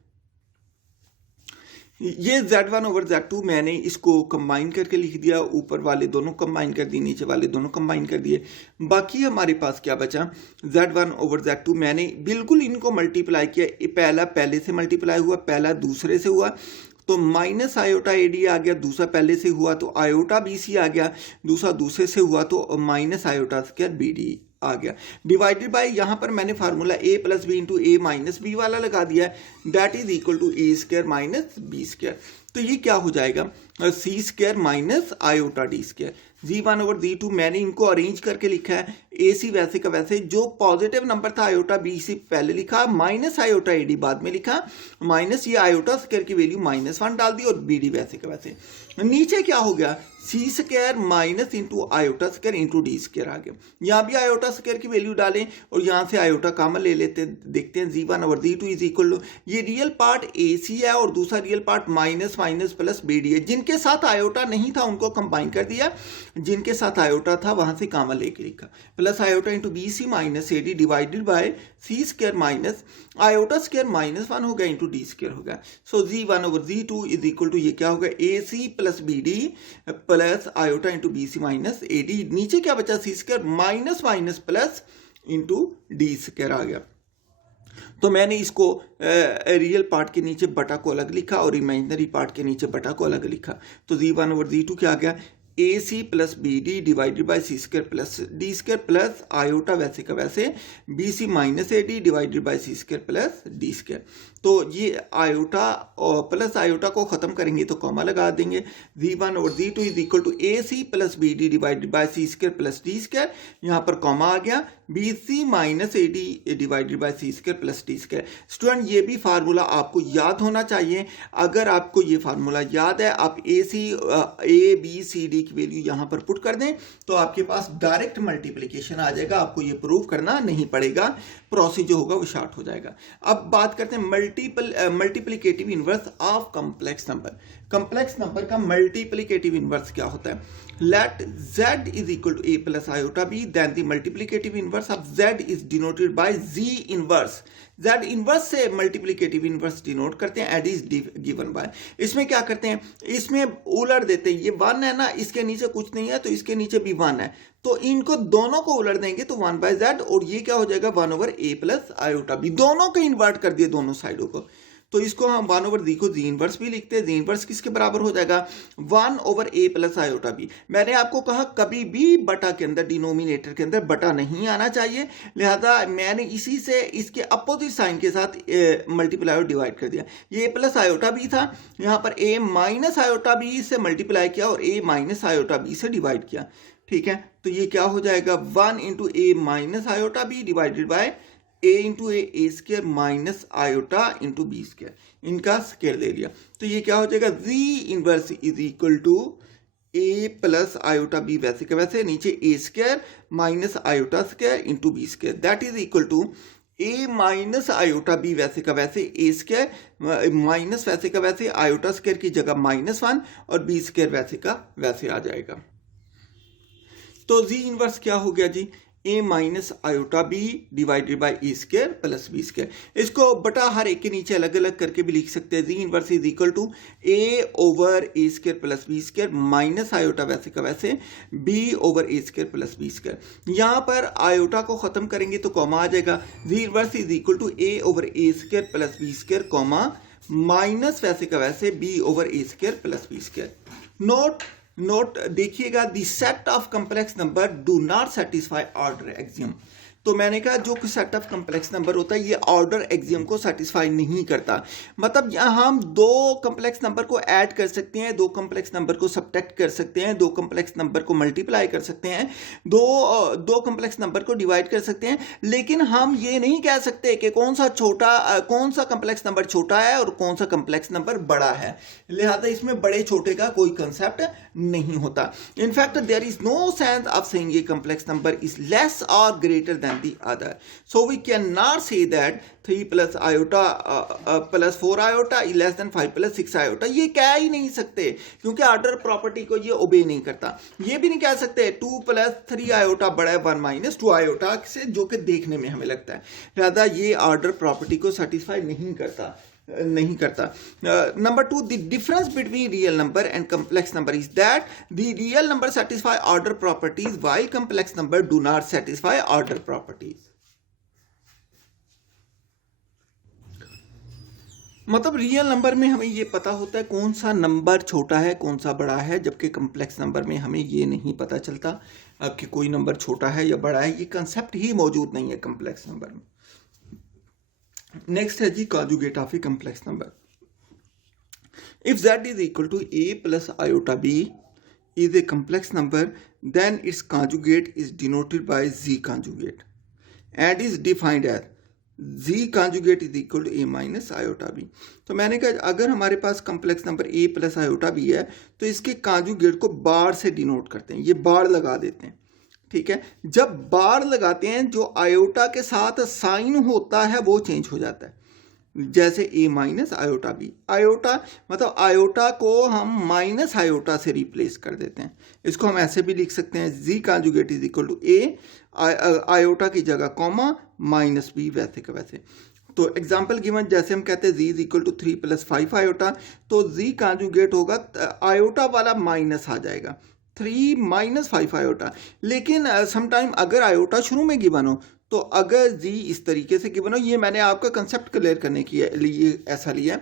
ये z1 ओवर z2 मैंने इसको कंबाइन करके लिख दिया, ऊपर वाले दोनों कंबाइन कर दिए, नीचे वाले दोनों कंबाइन कर दिए। बाकी हमारे पास क्या बचा, z1 ओवर z2 मैंने बिल्कुल इनको मल्टीप्लाई किया। पहला पहले से मल्टीप्लाई हुआ, पहला दूसरे से हुआ तो माइनस आयोटा ए डी आ गया, दूसरा पहले से हुआ तो आयोटा बी सी आ गया, दूसरा दूसरे से हुआ तो minus iota square b d आ गया। डिवाइडेड बाय यहाँ पर मैंने formula a plus b into a minus b वाला लगा दिया है, that is equal to a square minus b square. तो ये क्या हो जाएगा, c square minus iota d square. z1 over z2 मैंने इनको अरेंज करके लिखा है, ए सी वैसे का वैसे, जो पॉजिटिव नंबर था आयोटा बी सी पहले लिखा, माइनस आयोटा ए डी बाद में लिखा, माइनस ये आयोटा स्क्वायर की वैल्यू -1 डाल दी और बी डी वैसे का वैसे। नीचे क्या हो गया, c square minus into iota square into d square आ गया। यहाँ भी आयोटा स्क्वायर की वैल्यू डालें और यहाँ से आयोटा कॉमन ले लेते, देखते हैं z1 over z2 is equal to, ये रियल पार्ट ए सी है और दूसरा real part minus minus plus b d है। जिनके साथ आयोटा नहीं था उनको कंबाइन कर दिया, जिनके साथ आयोटा था वहां से कॉमन लेके लिखा, plus iota into b c minus a d divided by c square minus iota square -1 हो गया इंटू डी स्क्वायर हो गया। So z1 over z2 is equal to, ये क्या होगा, a c plus b d plus iota into b c minus a d. नीचे क्या बचा, c square minus minus plus into d square आ गया। तो मैंने इसको रियल पार्ट के नीचे बटा को अलग लिखा और इमेजिनरी पार्ट के नीचे बटा को अलग लिखा। तो z1 ओवर z2 क्या आ गया, a c plus b d divided by c square plus d square plus iota वैसे का वैसे b c minus a d divided by c square plus d square. तो ये आयोटा और प्लस आयोटा को खत्म करेंगे तो कॉमा लगा देंगे, z1 और z2 is equal to a c plus b d divided by c square plus d square, यहाँ पर कॉमा आ गया, b c minus a d divided by c square plus d square. Student ये भी formula आपको याद होना चाहिए। अगर आपको ये फार्मूला याद है, आप ए बी सी डी की वैल्यू यहाँ पर पुट कर दें तो आपके पास डायरेक्ट मल्टीप्लिकेशन आ जाएगा, आपको ये प्रूव करना नहीं पड़ेगा, प्रोसेस जो होगा वो शॉर्ट हो जाएगा। अब बात करते हैं multiplicative inverse of complex number. Complex number का मल्टीप्लिकेटिव इनवर्स क्या होता है, let z is equal to a plus iota b, then the multiplicative inverse of z is denoted by z inverse। z inverse से multiplicative inverse denote करते हैं, and is given by। इसमें क्या करते हैं, इसमें उलट देते हैं, ये 1 है ना, इसके नीचे कुछ नहीं है तो इसके नीचे भी 1 है, तो इनको दोनों को उलट देंगे तो 1 बाय z और ये क्या हो जाएगा 1 over a plus iota b, दोनों को इन्वर्ट कर दिए दोनों साइडों को। तो इसको हम 1 ओवर d को जी इनवर्स भी लिखते हैं, जी इनवर्स किसके बराबर हो जाएगा 1 over a plus iota b। मैंने आपको कहा कभी भी बटा के अंदर डिनोमिनेटर के अंदर बटा नहीं आना चाहिए, लिहाजा मैंने इसी से इसके अपोजिट साइन के साथ मल्टीप्लाई और डिवाइड कर दिया। ये a प्लस आयोटा b था, यहाँ पर a माइनस आयोटा b से मल्टीप्लाई किया और a माइनस आयोटा b से डिवाइड किया, ठीक है। तो ये क्या हो जाएगा 1 into a minus iota b divided by a into a square minus iota into b square, इनका स्क्वायर ले लिया। तो ये क्या हो जाएगा z inverse is equal to a plus iota b वैसे का वैसे, नीचे a square minus iota square into b square, that is equal to a minus iota b वैसे का वैसे, a स्क्वायर माइनस वैसे का वैसे, आयोटा स्क्वायर की जगह -1 और b स्क्वायर वैसे का वैसे आ जाएगा। तो z इनवर्स क्या हो गया जी, a minus iota b divided by a square plus b square. इसको बटा हर एक के नीचे अलग अलग करके भी लिख सकते हैं। Z inverse is equal to a over a square plus b square minus iota वैसे का वैसे b over a square plus b square. यहाँ पर आयोटा को खत्म करेंगे तो कॉमा आ जाएगा। Z inverse is equal to a over a square plus b square comma minus वैसे का वैसे b over a square plus b square. Note देखिएगा, the set of complex number do not satisfy order axiom. तो मैंने कहा जो कि set of complex number होता है ये ऑर्डर एक्सियम को सेटिस्फाई नहीं करता। मतलब यहाँ हम दो कम्प्लेक्स नंबर को ऐड कर सकते हैं, दो कम्प्लेक्स नंबर को सब्ट्रैक्ट कर सकते हैं, दो कम्प्लेक्स नंबर को मल्टीप्लाई कर सकते हैं, दो कम्प्लेक्स नंबर को डिवाइड कर सकते हैं, लेकिन हम ये नहीं कह सकते कि कौन सा कम्प्लेक्स नंबर छोटा है और कौन सा कम्प्लेक्स नंबर बड़ा है। लिहाजा इसमें बड़े छोटे का कोई कंसेप्ट नहीं होता। In fact there is no sense of saying a complex number is less or greater than the other. So we cannot say that 3 plus iota plus 4 iota is less than 5 plus 6 iota. ये कह ही नहीं सकते क्योंकि order property को ये ओबे नहीं करता। ये भी नहीं कह सकते 2 plus 3 iota बड़ा है 1 minus 2 iota से, जो कि देखने में हमें लगता है। लिहाजा ये ऑर्डर प्रॉपर्टी को सेटिस्फाई नहीं करता। Number 2, the difference between real number and complex number is that the real number satisfy order properties while complex number do not satisfy order properties. मतलब रियल नंबर में हमें ये पता होता है कौन सा नंबर छोटा है कौन सा बड़ा है, जबकि कम्प्लेक्स नंबर में हमें ये नहीं पता चलता कि कोई नंबर छोटा है या बड़ा है। ये कंसेप्ट ही मौजूद नहीं है कम्प्लेक्स नंबर में। नेक्स्ट है जी conjugate of a complex number. If z is equal to a plus iota b is a complex number, then its conjugate is denoted by z conjugate and is defined as z conjugate is equal to a minus iota b। तो मैंने कहा अगर हमारे पास complex number a plus iota b है तो इसके conjugate को बार से डिनोट करते हैं, ये बार लगा देते हैं। ठीक है, जब बार लगाते हैं जो आयोटा के साथ साइन होता है वो चेंज हो जाता है, जैसे a minus iota b. Iota मतलब आयोटा को हम माइनस आयोटा से रिप्लेस कर देते हैं। इसको हम ऐसे भी लिख सकते हैं z conjugate is equal to a, iota की जगह कॉमा माइनस बी वैसे का वैसे। तो एग्जाम्पल गिवन जैसे हम कहते हैं z is equal to 3 plus 5 iota, तो z कॉन्जुगेट होगा आयोटा वाला माइनस आ जाएगा 3 माइनस 5 आयोटा। लेकिन समटाइम अगर आयोटा शुरू में गिवन हो तो अगर जी इस तरीके से गिवन हो, ये मैंने आपका कंसेप्ट क्लियर करने के लिए ऐसा लिया।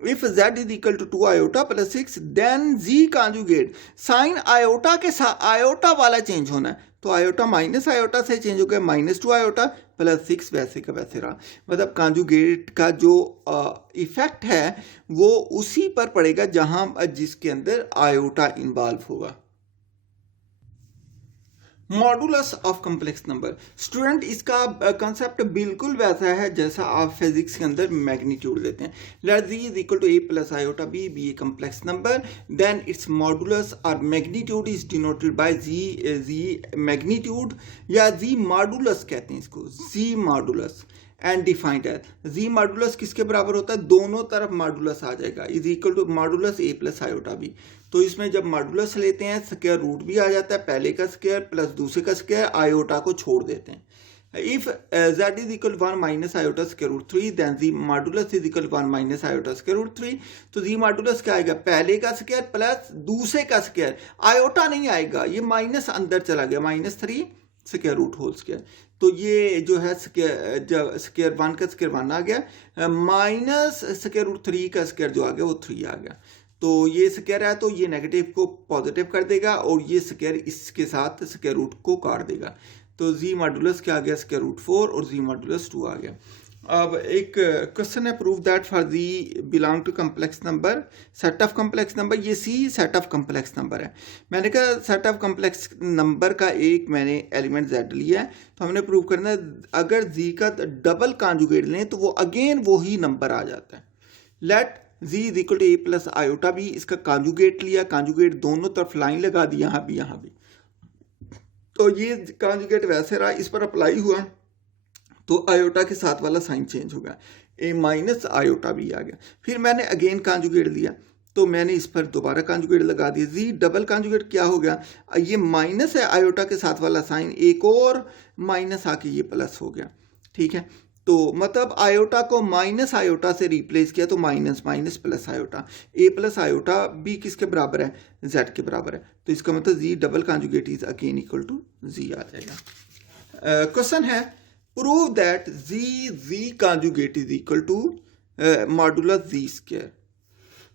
If z is equal to 2 iota plus 6 then z conjugate sign iota के साथ आयोटा वाला चेंज होना है, तो आयोटा माइनस आयोटा से चेंज हो गया -2 आयोटा प्लस 6 वैसे का वैसे रहा। मतलब कॉन्जुगेट का जो इफेक्ट है वो उसी पर पड़ेगा जहां जिसके अंदर आयोटा इन्वॉल्व होगा। Modulus of complex number. Student इसका कंसेप्ट बिल्कुल वैसा है जैसा आप फिजिक्स के अंदर मैग्नीट्यूड देते हैं। Let z is equal to a plus iota b be a complex number, then its modulus or magnitude is denoted by z magnitude या z मॉडुलस कहते हैं इसको, z modulus and defined as z modulus किसके बराबर होता है, दोनों तरफ मॉडुलस आ जाएगा, is equal to modulus a plus iota b। तो इसमें जब मॉडुलस लेते हैं स्क्वायर रूट भी आ जाता है, पहले का स्क्वायर प्लस दूसरे का स्क्वायर, आयोटा को छोड़ देते हैं। If z is equal 1 minus iota square root 3 then z modulus is equal 1 minus iota square root 3। तो z मॉडुलस क्या आएगा, पहले का स्क्वायर प्लस दूसरे का स्क्वायर, आयोटा नहीं आएगा, ये माइनस अंदर चला गया -3 स्क्वायर रूट होल स्क्वायर। तो ये जो है स्क्वायर 1 का स्क्वायर 1 आ गया, माइनस स्क्वायर रूट 3 का स्क्वायर जो आ गया वो 3 आ गया। तो ये स्क्वायर है तो ये नेगेटिव को पॉजिटिव कर देगा और ये स्क्वायर इसके साथ स्क्वायर रूट को काट देगा। तो z मॉडुलस क्या आ गया, स्क्वायर रूट 4 और z मॉडुलस 2 आ गया। अब एक क्वेश्चन है, prove that for z belong to complex number set of complex number. ये c set of complex number है। मैंने कहा सेट ऑफ कम्प्लेक्स नंबर का एक मैंने एलिमेंट z लिया है, तो हमने प्रूव करना है अगर z का डबल कॉन्जुगेट लें तो वो अगेन वही नंबर आ जाता है। Let z is equal to a plus iota b, इसका कॉन्जुगेट लिया, कॉन्जुगेट दोनों तरफ लाइन लगा दी, यहाँ भी। तो ये कॉन्जुगेट वैसे रहा, इस पर अप्लाई हुआ तो आयोटा के साथ वाला साइन चेंज हो गया, a माइनस आयोटा b आ गया। फिर मैंने अगेन कॉन्जुगेट लिया, तो मैंने इस पर दोबारा कॉन्जुगेट लगा दिया। जी डबल कॉन्जुगेट क्या हो गया, ये माइनस है आयोटा के साथ वाला साइन, एक और माइनस आके ये प्लस हो गया। ठीक है, तो मतलब आयोटा को माइनस आयोटा से रिप्लेस किया तो माइनस माइनस प्लस आयोटा, ए प्लस आयोटा बी किसके बराबर है, जेड के बराबर है। तो इसका मतलब z double conjugate is again equal to z आ जाएगा। क्वेश्चन है prove that z conjugate is equal to modulus z square.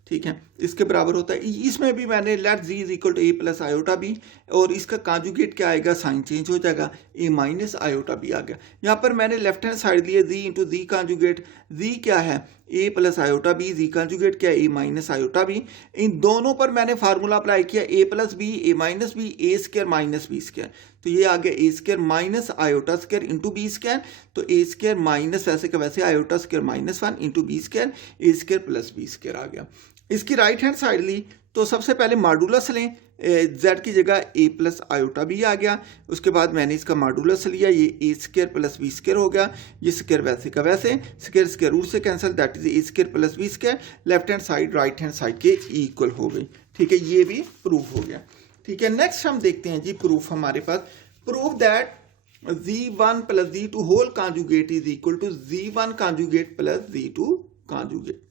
ठीक है, इसके बराबर होता है। इसमें भी मैंने let z is equal to a plus iota b, और इसका कॉन्जुगेट क्या आएगा, साइन चेंज हो जाएगा, ए माइनस आयोटा बी आ गया। यहाँ पर मैंने लेफ्ट हैंड साइड लिया जी इंटू जी कॉन्जुगेट, जी क्या है a plus iota b, z conjugate क्या है ए माइनस आयोटा बी। इन दोनों पर मैंने फार्मूला अप्लाई किया, a plus b a minus b a square minus b square. तो ये आ गया a square minus iota square into b square, तो ए स्क्वायर माइनस वैसे का वैसे iota square minus one into b square, a square plus b square आ गया। इसकी राइट हैंड साइड ली तो सबसे पहले मॉडुलस लें, जेड की जगह ए प्लस आयोटा बी आ गया। उसके बाद मैंने इसका मॉडुलस लिया, ये a square plus b square हो गया, ये स्क्वायर वैसे का वैसे, स्क्वायर स्क्वायर रूट से cancel, that is a square plus b square, left hand side right hand side के इक्वल हो गई। ठीक है, ये भी प्रूफ हो गया। ठीक है, नेक्स्ट हम देखते हैं जी प्रूफ हमारे पास, proof that z1 plus z2 whole conjugate is equal to z1 conjugate plus z2 conjugate.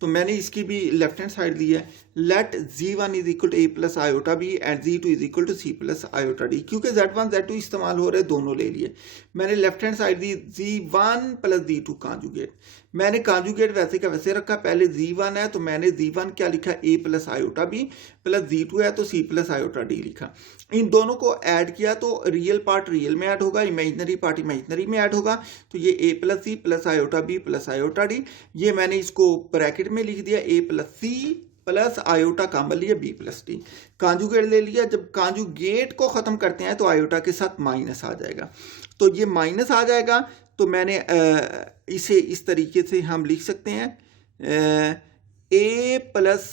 तो मैंने इसकी भी लेफ्ट हैंड साइड ली है, let z1 is equal to a plus iota b and z2 is equal to c plus iota d. क्योंकि z1 z2 इस्तेमाल हो रहे हैं, दोनों ले लिए। मैंने लेफ्ट हैंड साइड दी z1 प्लस z2 कॉन्जुगेट, मैंने कॉन्जुगेट वैसे का वैसे रखा, पहले z1 है तो मैंने z1 क्या लिखा a plus iota b, plus z2 है तो c प्लस आयोटा डी लिखा। इन दोनों को ऐड किया तो रियल पार्ट रियल में ऐड होगा, इमेजिनरी पार्ट इमेजिनरी में ऐड होगा, तो ये a plus c plus iota b plus iota d. ये मैंने इसको ब्रैकेट में लिख दिया, a plus c plus iota common लिया बी प्लस डी, कॉन्जुगेट ले लिया। जब कॉन्जुगेट को खत्म करते हैं तो आयोटा के साथ माइनस आ जाएगा, तो ये माइनस आ जाएगा। तो मैंने इसे इस तरीके से हम लिख सकते हैं, ए प्लस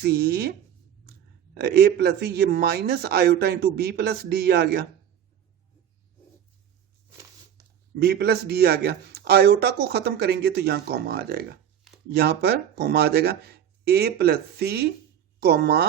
सी ये minus iota into b plus d आ गया, बी प्लस डी आ गया। आयोटा को खत्म करेंगे तो यहाँ कॉमा आ जाएगा, यहाँ पर कॉमा आ जाएगा, ए प्लस सी कॉमा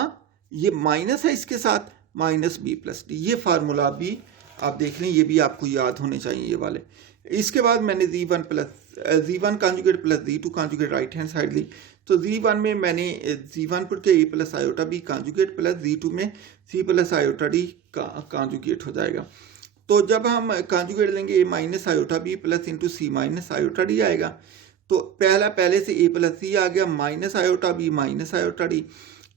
ये माइनस है इसके साथ माइनस बी प्लस डी। ये फार्मूला भी आप देख लें, ये भी आपको याद होने चाहिए ये वाले। इसके बाद मैंने z1 conjugate plus z2 conjugate right hand side ली, तो z1 में मैंने z1 पुट के a plus iota b conjugate plus z2 में c plus iota d conjugate हो जाएगा। तो जब हम कॉन्जुगेट लेंगे a minus iota b plus into c minus iota d आएगा। तो पहले से ए प्लस सी आ गया, minus iota b minus iota d,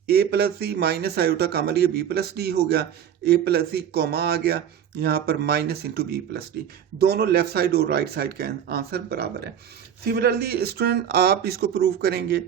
a plus c minus iota common लिया बी प्लस डी हो गया, ए प्लस सी कॉमा आ गया, यहाँ पर minus into b plus d. दोनों लेफ्ट साइड और राइट साइड का आंसर बराबर है। सिमिलरली स्टूडेंट आप इसको प्रूव करेंगे,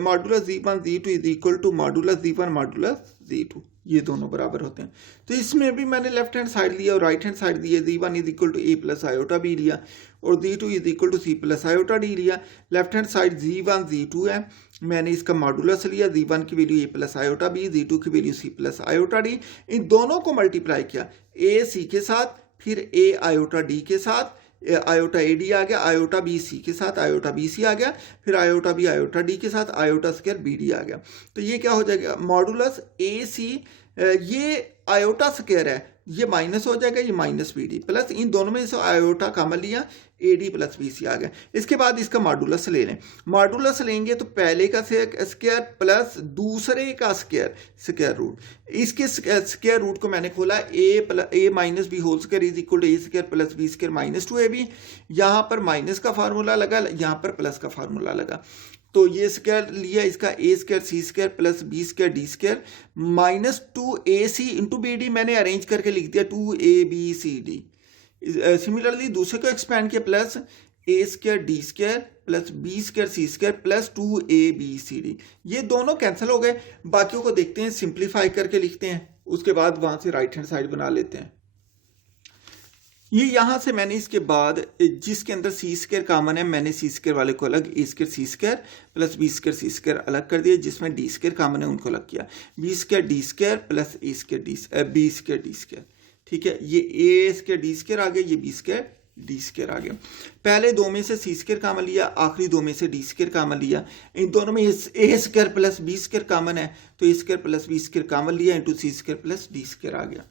modulus z1 z2 is equal to modulus z1 modulus z2, ये दोनों बराबर होते हैं। तो इसमें भी मैंने लेफ्ट हैंड साइड लिया और राइट हैंड साइड दिया, z1 is equal to a plus iota b लिया और z2 is equal to c plus iota d लिया। Left hand side z1 z2 है, मैंने इसका मॉडुलस लिया, z1 की value a plus iota b, z2 की value c plus iota d. इन दोनों को मल्टीप्लाई किया, ए सी के साथ, फिर ए आयोटा डी के साथ, आयोटा ए डी आ गया, आयोटा बी सी के साथ आयोटा बी सी आ गया, फिर आयोटा बी आयोटा डी के साथ आयोटा स्क्वायर बी डी आ गया। तो ये क्या हो जाएगा, मॉडुलस ए सी, ये आयोटा स्क्वायर है, ये माइनस हो जाएगा, ये माइनस बी डी प्लस इन दोनों में से आयोटा कॉमन लिया, a d plus b c आ गया। इसके बाद इसका मॉडुलस ले लें, मॉडुलस लेंगे तो पहले का स्क्वायर प्लस दूसरे का स्क्वायर रूट। इसके स्क्वायर रूट को मैंने खोला, a minus b whole square is equal to a square plus b square minus 2ab। यहाँ पर माइनस का फार्मूला लगा, यहाँ पर प्लस का फार्मूला लगा। तो ये स्क्वायर लिया इसका, a square c square plus b square d square minus 2ac into b d मैंने अरेंज करके लिख दिया 2abcd। सिमिलरली दूसरे को एक्सपैंड किया, plus a square d square plus b square c square plus 2abcd। ये दोनों कैंसिल हो गए। बाकियों को देखते हैं, सिंप्लीफाई करके लिखते हैं, उसके बाद वहां से राइट हैंड साइड बना लेते हैं। ये यहाँ से मैंने इसके बाद जिसके अंदर सी स्क्वायर कॉमन है, मैंने सी स्क्वायर वाले को अलग, ए square c square plus b square c square अलग कर दिया, जिसमें डी स्क्वायर कॉमन है उनको अलग किया, b square d square plus a square b square d square. ठीक है, ये ए स्क्वायर डी स्क्वायर आ गया, ये बी स्क्वायर डी स्क्वायर आ गया। पहले दो में से सी स्क्वायर कॉमन लिया, आखिरी दो में से डी स्क्वायर कॉमन लिया। इन दोनों में a square plus b square common है, तो a square plus b square common लिया into c square plus d square आ गया।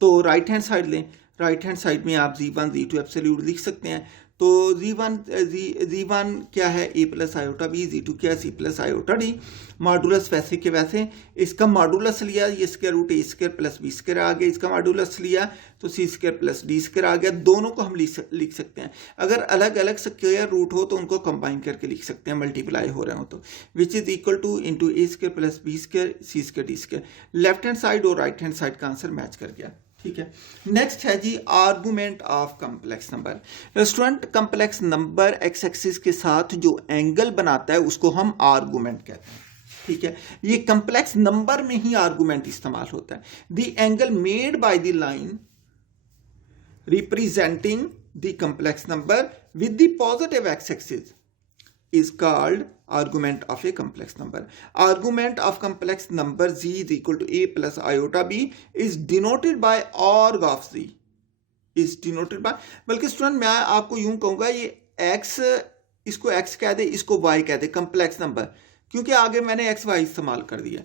तो राइट हैंड साइड लें, राइट हैंड साइड में आप z1 z2 एब्सोल्यूट लिख सकते हैं। तो z1 क्या है a plus iota b, z2 क्या है c plus iota d। Modulus वैसे के वैसे, इसका मॉडुलस लिया ये square root a square plus b square आ गया, इसका मॉडुलस लिया तो c square plus d square आ गया। दोनों को हम लिख सकते हैं। अगर अलग अलग स्क्वायर रूट हो तो उनको कंबाइन करके लिख सकते हैं, मल्टीप्लाई हो रहे हो तो, which is equal to into a square plus b square c square d square. Left hand side और राइट हैंड साइड का आंसर मैच कर गया। ठीक है, नेक्स्ट है जी argument of complex number. Student complex number x axis के साथ जो एंगल बनाता है उसको हम आर्गुमेंट कहते हैं। ठीक है, ये कम्प्लेक्स नंबर में ही आर्गुमेंट इस्तेमाल होता है। The angle made by the line representing the complex number with the positive x axis is called argument of a complex number. Argument of complex number z is equal to a plus iota b is denoted by arg of z is denoted by, बल्कि student मैं आपको यूं कहूंगा ये x, इसको x कह दे, इसको y कह दे, कम्प्लेक्स नंबर, क्योंकि आगे मैंने x y इस्तेमाल कर दिया।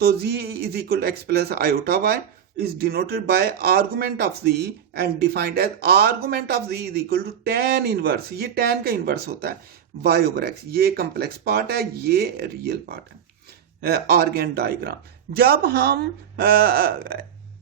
तो z is equal to x plus iota y is denoted by argument of z and defined as argument of z is equal to tan inverse, ये tan का इनवर्स होता है y over x। ये complex part है, ये real part है। Argan diagram, जब हम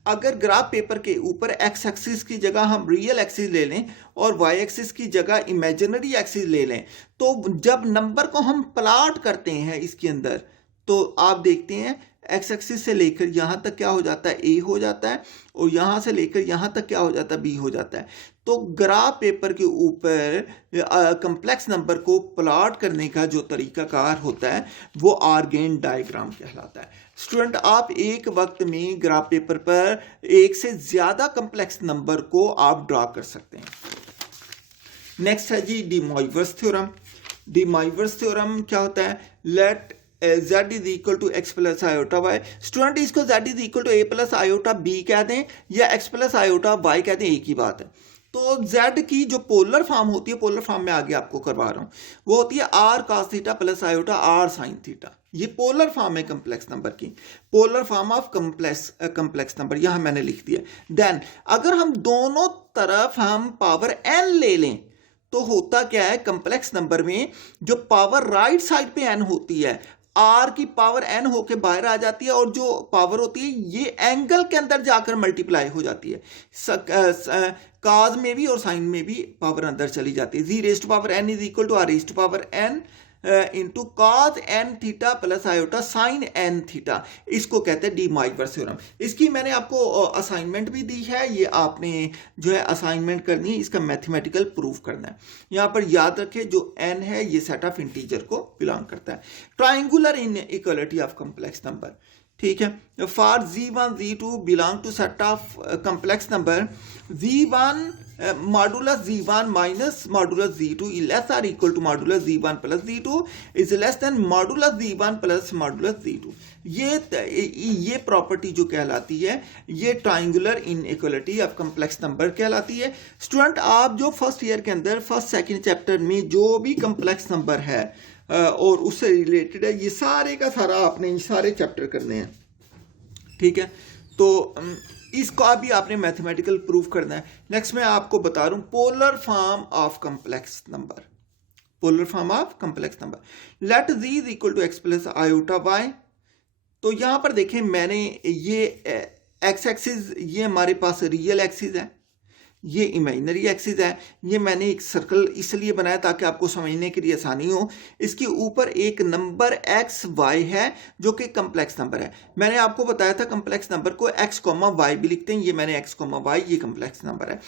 अगर ग्राफ पेपर के ऊपर x एक्सिस की जगह हम रियल एक्सिस ले लें और y एक्सिस की जगह इमेजिनरी एक्सिस ले लें, तो जब नंबर को हम प्लॉट करते हैं इसके अंदर, तो आप देखते हैं एक्स एक्सिस से लेकर यहाँ तक क्या हो जाता है, a हो जाता है, और यहाँ से लेकर यहाँ तक क्या हो जाता है, b हो जाता है। तो ग्राफ पेपर के ऊपर कम्प्लेक्स नंबर को प्लॉट करने का जो तरीकाकार होता है वो आर्गेन डायग्राम कहलाता है। स्टूडेंट, आप एक वक्त में ग्राफ पेपर पर एक से ज़्यादा कम्प्लेक्स नंबर को आप ड्रा कर सकते हैं। नेक्स्ट है जी De Moivre's theorem. De Moivre's theorem क्या होता है, let z is equal to x plus iota y. Student, इसको z is equal to a plus iota b कह दें या x प्लस आयोटा वाई कह दें, एक ही बात है। तो z की जो पोलर फॉर्म होती है, पोलर फॉर्म में आगे आपको करवा रहा हूं, वो होती है r cos theta plus iota r sin theta. ये पोलर फॉर्म है कम्प्लेक्स नंबर की, polar form of complex number, यहां मैंने लिख दिया। देन अगर हम दोनों तरफ हम पावर n ले लें तो होता क्या है, कम्प्लेक्स नंबर में जो पावर राइट साइड पे n होती है, r की पावर n होके बाहर आ जाती है, और जो पावर होती है ये एंगल के अंदर जाकर मल्टीप्लाई हो जाती है। काज में भी और साइन में भी पावर अंदर चली जाती है। Z raised power n is equal to r raised power n into cos n theta plus iota sine n theta, इसको कहते हैं डी मॉइवर्स थ्योरम। इसकी मैंने आपको असाइनमेंट भी दी है, ये आपने जो है असाइनमेंट करनी है, इसका मैथमेटिकल प्रूफ करना है। यहाँ पर याद रखें जो n है ये सेट ऑफ इंटीजर को बिलोंग करता है। Triangular inequality of complex number, ठीक है, for z1 z2 belong to set of complex number z1 modulus z1 minus modulus z2 less or equal to modulus z1 plus z2 is less than modulus z1 plus modulus z2। ये property जो कहलाती है ये triangular inequality of complex number कहलाती है। Student, आप जो first year के अंदर फर्स्ट सेकंड चैप्टर में जो भी कम्प्लेक्स नंबर है और उससे रिलेटेड है, ये सारे का सारा आपने ये सारे चैप्टर करने हैं, ठीक है। तो इसका भी आपने मैथमेटिकल प्रूफ करना है। नेक्स्ट मैं आपको बता रहा हूं polar form of complex number, polar form of complex number. Let z is equal to x plus iota y. तो यहां पर देखें मैंने ये एक्स एक्सिस ये हमारे पास रियल एक्सिस है, ये इमेजिनरी एक्सिस है। ये मैंने एक सर्कल इसलिए बनाया ताकि आपको समझने के लिए आसानी हो। इसके ऊपर एक नंबर एक्स वाई है जो कि कम्प्लेक्स नंबर है। मैंने आपको बताया था कम्प्लेक्स नंबर को एक्स कॉमा वाई भी लिखते हैं, ये मैंने एक्स कॉमा वाई, ये कम्प्लेक्स नंबर है।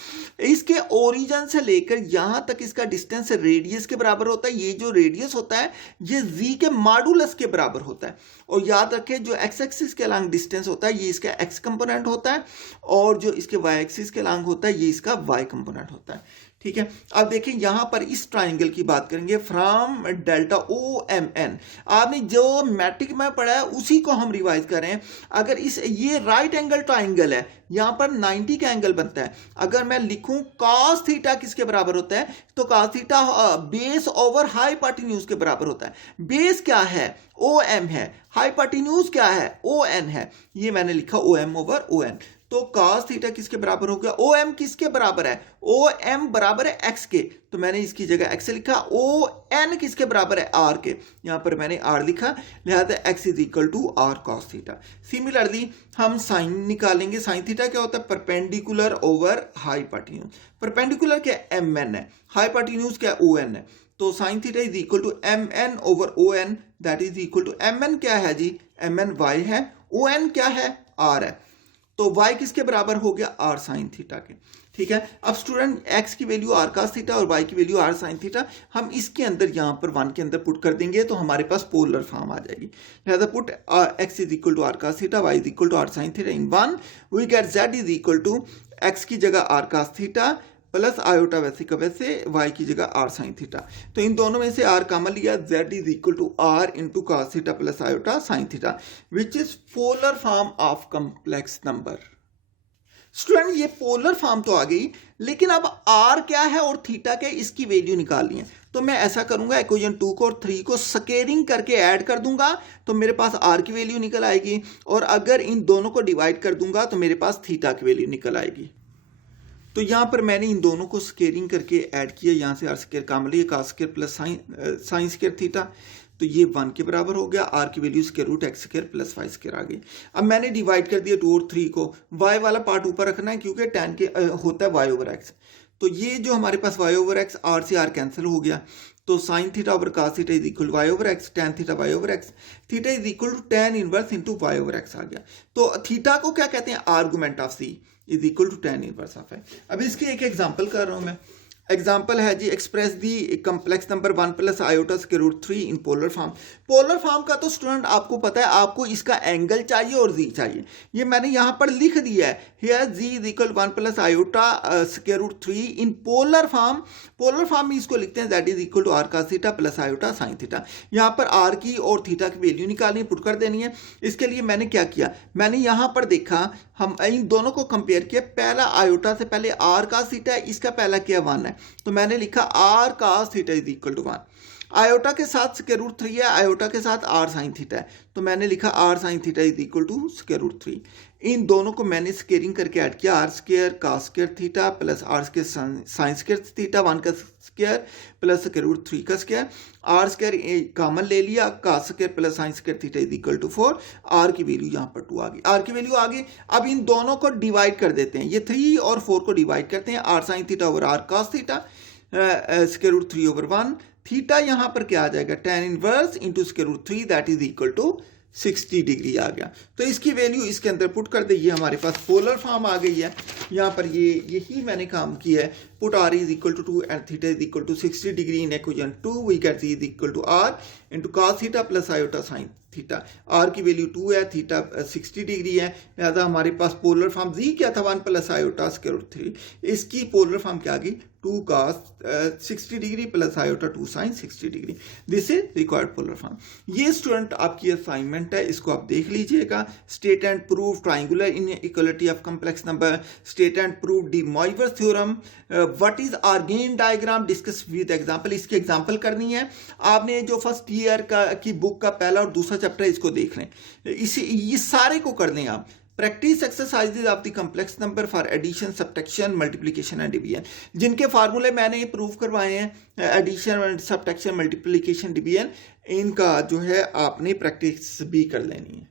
इसके ओरिजिन से लेकर यहाँ तक इसका डिस्टेंस रेडियस के बराबर होता है। ये जो रेडियस होता है ये जी के मॉडुलस के बराबर होता है। और याद रखें जो एक्स एक्सिस के अलॉन्ग डिस्टेंस होता है ये इसका एक्स कंपोनेंट होता है, और जो इसके वाई एक्सिस के अलॉन्ग होता है ये इसका y कंपोनेंट होता है। ठीक है, अब देखिए यहां पर इस ट्राइंगल की बात करेंगे from delta O M N. आपने जो मैट्रिक में पढ़ा है उसी को हम रिवाइज कर रहे हैं। अगर ये राइट एंगल ट्राइंगल है, यहां पर 90 का एंगल बनता है। अगर मैं लिखूं cos थीटा किसके बराबर होता है, तो cos theta base over hypotenuse के बराबर होता है। बेस क्या है, ओ एम है, हाइपोटेन्यूज क्या है, ओ एन है। ये मैंने लिखा O M over O N. तो cos थीटा किसके बराबर हो गया, ओ एम किसके बराबर है, ओ एम बराबर है एक्स के, तो मैंने इसकी जगह एक्स लिखा। ओ एन किसके बराबर है, आर के, यहां पर मैंने आर लिखा, लिहाजा x is equal to r cos theta. Similarly हम साइन निकालेंगे। साइन थीटा क्या होता है, परपेंडिकुलर ओवर हाइपोटेन्यूज। परपेंडिकुलर क्या एम एन है, हाइपोटेन्यूज क्या ओ एन है। तो sine theta is equal to M N over O N, that is equal to M N क्या है जी, एम एन वाई है, ओ एन क्या है, आर है। तो y किसके बराबर हो गया, r साइन थीटा के। ठीक है, अब स्टूडेंट x की वैल्यू r cos थीटा और y की वैल्यू r साइन थीटा हम इसके अंदर यहां पर 1 के अंदर पुट कर देंगे तो हमारे पास पोलर फॉर्म आ जाएगी। लिहाजा put x is equal to r cos theta, y is equal to r sine theta in 1, we get z is equal to x की जगह r cos theta plus iota वैसे का वैसे, y की जगह r साइन थीटा। तो इन दोनों में से r कॉमन लिया, z is equal to r into cos theta plus iota sine theta, which is polar form of complex number. Student ये पोलर फॉर्म तो आ गई, लेकिन अब r क्या है और थीटा क्या है, इसकी वैल्यू निकालनी है। तो मैं ऐसा करूंगा, इक्वेशन 2 को और 3 को स्केलिंग करके ऐड कर दूंगा तो मेरे पास r की वैल्यू निकल आएगी, और अगर इन दोनों को डिवाइड कर दूंगा तो मेरे पास थीटा की वैल्यू निकल आएगी। तो यहां पर मैंने इन दोनों को स्केलिंग करके ऐड किया, यहां से r स्क्वायर कॉमन लिया, cos square plus sine square theta, तो ये 1 के बराबर हो गया। r की value square root x square plus y square आ गई। अब मैंने डिवाइड कर दिया 2 और 3 को, y वाला पार्ट ऊपर रखना है क्योंकि tan के होता है y ओवर एक्स। तो ये जो हमारे पास y ओवर एक्स, r से r कैंसिल हो गया, तो sine theta over cos theta is equal y over x, tan theta y over x, theta is equal to tan inverse into y over x आ गया। तो theta को क्या कहते हैं, argument of c is equal to tan inverse of है। अब इसकी एक एग्जांपल कर रहा हूं मैं। एग्जाम्पल है जी, express the complex number 1 plus iota square root 3 in polar form. Polar form का तो स्टूडेंट आपको पता है, आपको इसका एंगल चाहिए और जी चाहिए, ये मैंने यहां पर लिख दिया है। Here z is equal 1 plus iota square root 3 in polar form. Polar form में इसको लिखते हैं that is equal to r cos theta plus iota sine theta. यहाँ पर आर की और थीटा की वैल्यू निकालनी, पुट कर देनी है। इसके लिए मैंने क्या किया, मैंने यहाँ पर देखा, हम इन दोनों को कंपेयर किया। पहला आयोटा से पहले आर cos थीटा है, इसका पहला क्या 1 है, तो मैंने लिखा r cos theta is equal to 1। Iota के साथ स्क्वायर रूट 3 है, आयोटा के साथ r साइन थीटा है, तो मैंने लिखा r sine theta is equal to square root 3। इन दोनों को मैंने स्क्वेयरिंग करके ऐड किया, r square cos square theta plus r square sine square theta 1 का स्क्वायर प्लस स्क्वायर रूट 3 का स्क्वायर, r स्क्वायर कॉमन ले लिया, cos square plus sine square theta is equal to 4। r की value यहाँ पर 2 आ गई, r की value आ गई। अब इन दोनों को डिवाइड कर देते हैं, ये 3 और 4 को डिवाइड करते हैं, r sine theta over r cos theta square root 3 over 1। Theta यहां पर क्या आ जाएगा, tan inverse into square root 3 that is equal to 60 degree आ गया। तो इसकी वैल्यू इसके अंदर पुट कर दे, ये हमारे पास पोलर फॉर्म आ गई है। यहाँ पर यही मैंने काम किया है। Put r is equal to 2 and theta is equal to 60 degree in equation 2, we get is equal to r into cos theta plus iota sine theta. r की वैल्यू 2 है, थीटा 60 डिग्री है, लिहाजा हमारे पास पोलर फॉर्म जी क्या था, 1 plus iota square root 3। इसकी polar form क्या आ गई, 2 cos 60 degree plus iota 2 sine 60 degree. This is required polar form. ये स्टूडेंट आपकी असाइनमेंट है, इसको आप देख लीजिएगा। State and prove triangular inequality of complex number, state and prove de Moivre theorem, what is Argand diagram, discuss with example. इसकी example करनी है। आपने जो फर्स्ट ईयर की बुक का पहला और दूसरा चैप्टर इसको देख लें, ये सारे को कर लें आप। Practice exercises of the complex number for addition, subtraction, multiplication and division, जिनके फार्मूले मैंने प्रूव करवाए हैं, एडिशन, सब्ट्रैक्शन, मल्टीप्लिकेशन, डिवीजन, इनका जो है आपने प्रैक्टिस भी कर लेनी है।